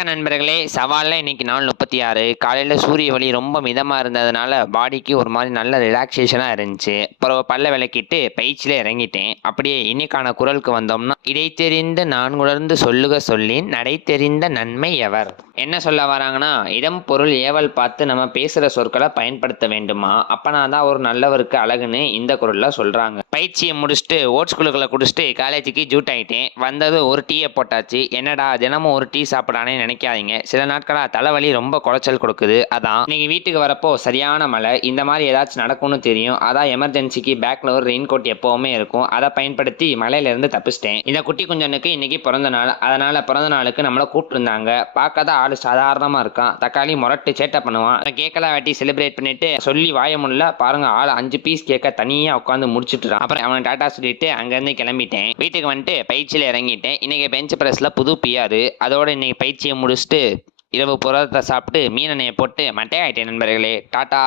வணக்க நண்பர்களே. சவால்ல இன்னைக்கு நாள் 36. காலையில சூரிய ஒளி ரொம்ப மிதமா இருந்ததுனால பாடிக்கு ஒரு மாதிரி நல்ல ரிலாக்ஸேஷனா இருந்துச்சு. அப்புறம் பல்ல விளக்கிட்டு பயிற்சியில இறங்கிட்டேன். அப்படியே இன்னைக்கான குரலுக்கு வந்தோம்னா, இடை தெரிந்த நான் உணர்ந்து சொல்லுக சொல்லின் நடை தெரிந்த நன்மை எவர். என்ன சொல்ல வராங்கன்னா, இடம் பொருள் ஏவல் பார்த்து நம்ம பேசுற சொற்களை பயன்படுத்த வேண்டுமா, அப்பனாதான் ஒரு நல்லவருக்கு அழகுன்னு இந்த குரல்ல சொல்றாங்க. பயிற்சியை முடிச்சுட்டு ஓட்ஸ் குழுக்களை குடிச்சிட்டு காலேஜுக்கு ஜூட் ஆயிட்டேன். வந்தது ஒரு டீயை போட்டாச்சு. என்னடா தினமும் ஒரு டீ சாப்பிடானே நினைக்காதீங்க. சில நாட்களா தலைவலி ரொம்ப குறைச்சல் கொடுக்குது. அதான் இன்னைக்கு வீட்டுக்கு வரப்போ சரியான மழை. இந்த மாதிரி ஏதாச்சும் நடக்கும்னு தெரியும். அதான் எமர்ஜென்சிக்கு பேக்ல ஒரு ரெயின் கோட் எப்பவுமே இருக்கும். அதை பயன்படுத்தி மழையில இருந்து தப்பிச்சிட்டேன். இந்த குட்டி குஞ்சனுக்கு இன்னைக்கு பிறந்த நாள். அதனால பிறந்த நாளுக்கு நம்மள கூப்பிட்டுருந்தாங்க. பார்க்காத ஆளு சாதாரணமா இருக்கான். தக்காளி முரட்டு சேட்டை பண்ணுவான். கேக்கெல்லாம் வெட்டி செலிப்ரேட் பண்ணிட்டு சொல்லி வாய முடியல பாருங்க, ஆள் 5 பீஸ் கேக்க தனியா உட்காந்து முடிச்சுட்டு. அப்புறம் அவன் டாட்டா சொல்லிட்டு அங்கேருந்து கிளம்பிட்டேன். வீட்டுக்கு வந்துட்டு பயிற்சியில் இறங்கிட்டேன். இன்னைக்கு பெஞ்ச் ப்ரெஸ்ல புது பிஆர். அதோட இன்னைக்கு பயிற்சியை முடிச்சுட்டு இரவு புரதத்தை சாப்பிட்டு மீன் எண்ணெயை போட்டு மட்டை ஆயிட்டேன் நண்பர்களே. டாட்டா.